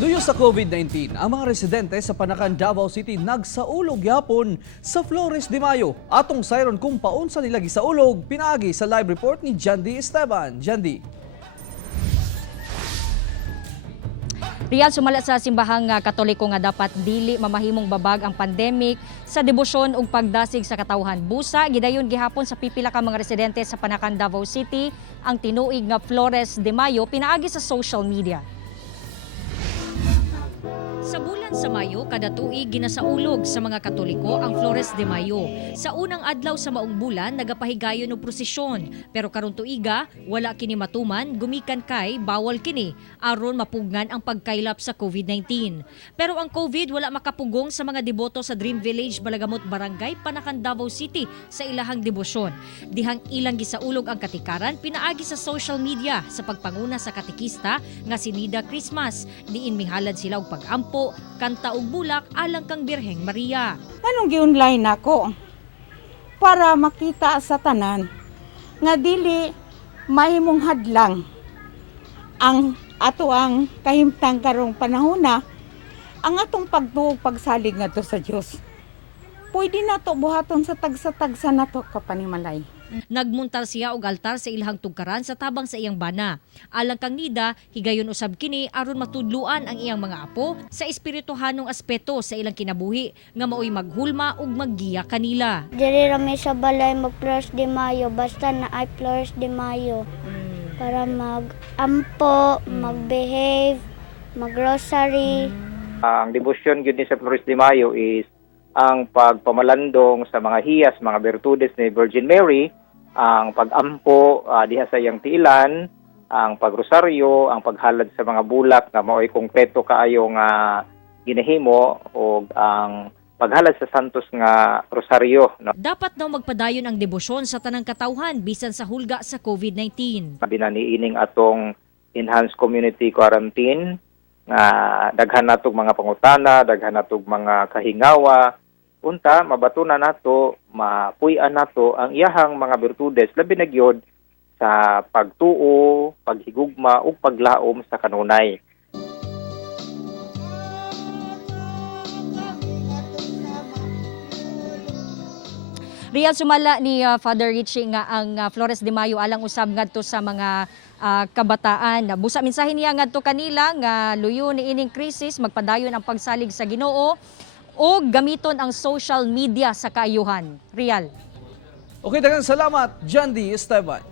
Duyo sa COVID-19, ang mga residente sa Panakan, Davao City nagsaulog yapon sa Flores de Mayo. Atong sayron kung paunsa nila gisaulog, pinaagi sa live report ni Jandy Esteban. Jandy. Riyan, sumala sa simbahang Katoliko nga dapat dili mamahimong babag ang pandemic sa debosyon ug pagdasig sa katawhan. Busa, gidayon gihapon sa pipila ka mga residente sa Panakan, Davao City ang tinuig nga Flores de Mayo pinaagi sa social media. Sa bulan sa Mayo, kada tuig ginasaulog sa mga Katoliko ang Flores de Mayo. Sa unang adlaw sa maong bulan, nagapahigayon og prosesyon. Pero karon tuiga, wala kini matuman, gumikan kay bawal kini aron mapugnan ang pagkaylap sa COVID-19. Pero ang COVID wala makapugong sa mga deboto sa Dream Village, Balagamot Barangay, Panakan, Davao City sa ilahang debosyon. Dihang ilang gisaulog ang katikaran, pinaagi sa social media sa pagpanguna sa katikista nga si Nida Christmas. Diin mihalad sila og pag-ampo, kanta ug bulak alang kang Birheng Maria. Anong gi-online ako para makita sa tanan nga dili mahimong hadlang ang ato ang kahimtang karong panahona, ang atong pagtuog pagsalig ngadto sa Dios. Pwede na to buhaton sa tagsa-tagsa nato kapanimalay. Nagmuntar siya og altar sa ilahang tugkaran sa tabang sa iyang bana. Alang kang Nida, higayon usab kini aron matudluan ang iyang mga apo sa espirituhanong aspeto sa ilang kinabuhi nga maoy maghulma ug maggiya kanila. Diri rami sa balay mag Flores de Mayo, basta na ay Flores de Mayo. Para mag-ampo, mag-behave, mag-rosary. Ang debosyon gyud ni sa Flores de Mayo is ang pagpamalandong sa mga hiyas, mga bertudes ni Virgin Mary, ang pag-ampo diha sa iyang tiilan, ang pagrosaryo, ang paghalad sa mga bulak nga mao'y konkreto kaayo nga ginahimo o ang paghalad sa santos nga rosaryo. No? Dapat daw magpadayon ang debosyon sa tanang katawhan bisan sa hulga sa COVID-19. Binaniining atong enhanced community quarantine nga daghan natog mga pangutana, daghan natog mga kahingawa, unta mabatunan nato, mapuy-an nato ang iyahang mga bertudes labi na gyud sa pagtuo, paghigugma ug paglaom sa kanunay. Riyan, sumala ni Father Richie nga ang Flores de Mayo alang usab ngadto sa mga kabataan. Busa mensahe niya ngadto kanila nga luyo ni ining krisis, magpadayon ang pagsalig sa Ginoo o gamiton ang social media sa kaayuhan. Real. Okay, daghang salamat, Jandy Esteban.